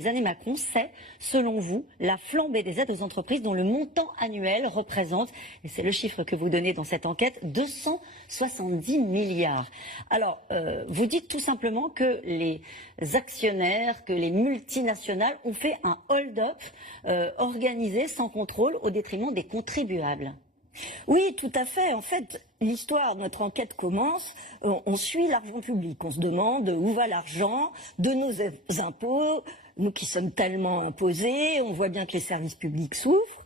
Les années Macron, c'est, selon vous, la flambée des aides aux entreprises dont le montant annuel représente, et c'est le chiffre que vous donnez dans cette enquête, 270 milliards. Alors, vous dites tout simplement que les actionnaires, que les multinationales ont fait un hold-up organisé sans contrôle au détriment des contribuables. Oui, tout à fait. En fait, l'histoire de notre enquête commence, on suit l'argent public. On se demande où va l'argent de nos impôts, nous qui sommes tellement imposés, on voit bien que les services publics souffrent.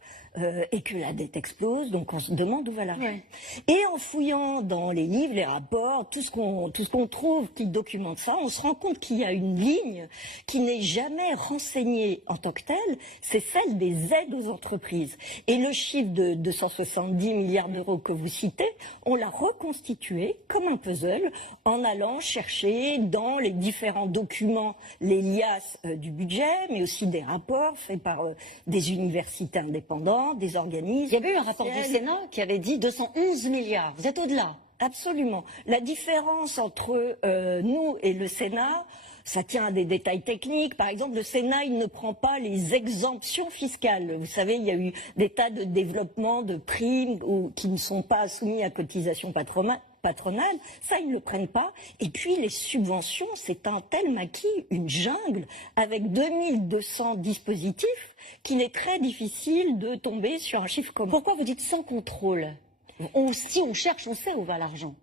Et que la dette explose, donc on se demande où va l'argent. Ouais. Et en fouillant dans les livres, les rapports, tout ce qu'on trouve qui documente ça, on se rend compte qu'il y a une ligne qui n'est jamais renseignée en tant que telle, c'est celle des aides aux entreprises. Et le chiffre de 270 milliards d'euros que vous citez, on l'a reconstitué comme un puzzle en allant chercher dans les différents documents, les liasses du budget, mais aussi des rapports faits par des universités indépendantes, des organismes. Il y avait eu un rapport du Sénat qui avait dit 211 milliards. Vous êtes au-delà. Absolument. La différence entre nous et le Sénat, ça tient à des détails techniques. Par exemple, le Sénat, il ne prend pas les exemptions fiscales. Vous savez, il y a eu des tas de développements de primes qui ne sont pas soumis à cotisation patronale. Ça, ils ne le prennent pas. Et puis, les subventions, c'est un tel maquis, une jungle, avec 2200 dispositifs, qu'il est très difficile de tomber sur un chiffre commun. Pourquoi vous dites sans contrôle ? Si on cherche, on sait où va l'argent.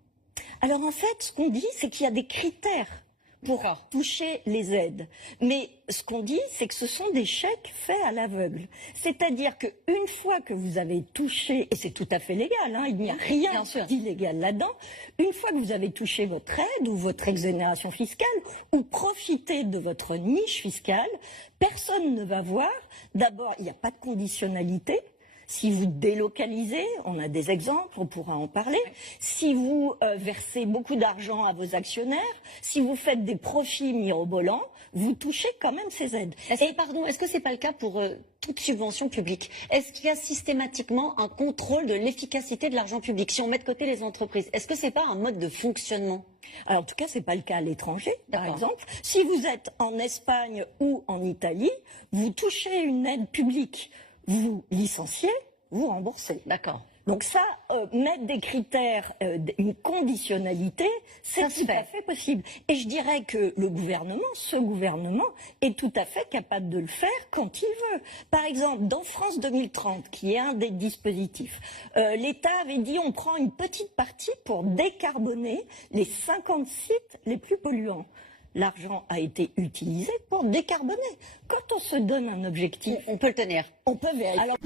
Alors, en fait, ce qu'on dit, c'est qu'il y a des critères pour toucher les aides. Mais ce qu'on dit, c'est que ce sont des chèques faits à l'aveugle. C'est-à-dire qu'une fois que vous avez touché, et c'est tout à fait légal, hein, il n'y a rien d'illégal là-dedans, une fois que vous avez touché votre aide ou votre exonération fiscale, ou profité de votre niche fiscale, personne ne va voir. D'abord, il n'y a pas de conditionnalité. Si vous délocalisez, on a des exemples, on pourra en parler. Si vous versez beaucoup d'argent à vos actionnaires, si vous faites des profits mirobolants, vous touchez quand même ces aides. Est-ce que c'est pas le cas pour toute subvention publique? Est-ce qu'il y a systématiquement un contrôle de l'efficacité de l'argent public? Si on met de côté les entreprises, est-ce que c'est pas un mode de fonctionnement? Alors, en tout cas, c'est pas le cas à l'étranger, par exemple. Si vous êtes en Espagne ou en Italie, vous touchez une aide publique. Vous licenciez, vous remboursez. D'accord. Donc ça, mettre des critères, une conditionnalité, c'est tout à fait possible. Et je dirais que le gouvernement, ce gouvernement, est tout à fait capable de le faire quand il veut. Par exemple, dans France 2030, qui est un des dispositifs, l'État avait dit on prend une petite partie pour décarboner les 50 sites les plus polluants. L'argent a été utilisé pour décarboner. Quand on se donne un objectif, on peut le tenir. On peut vérifier. Alors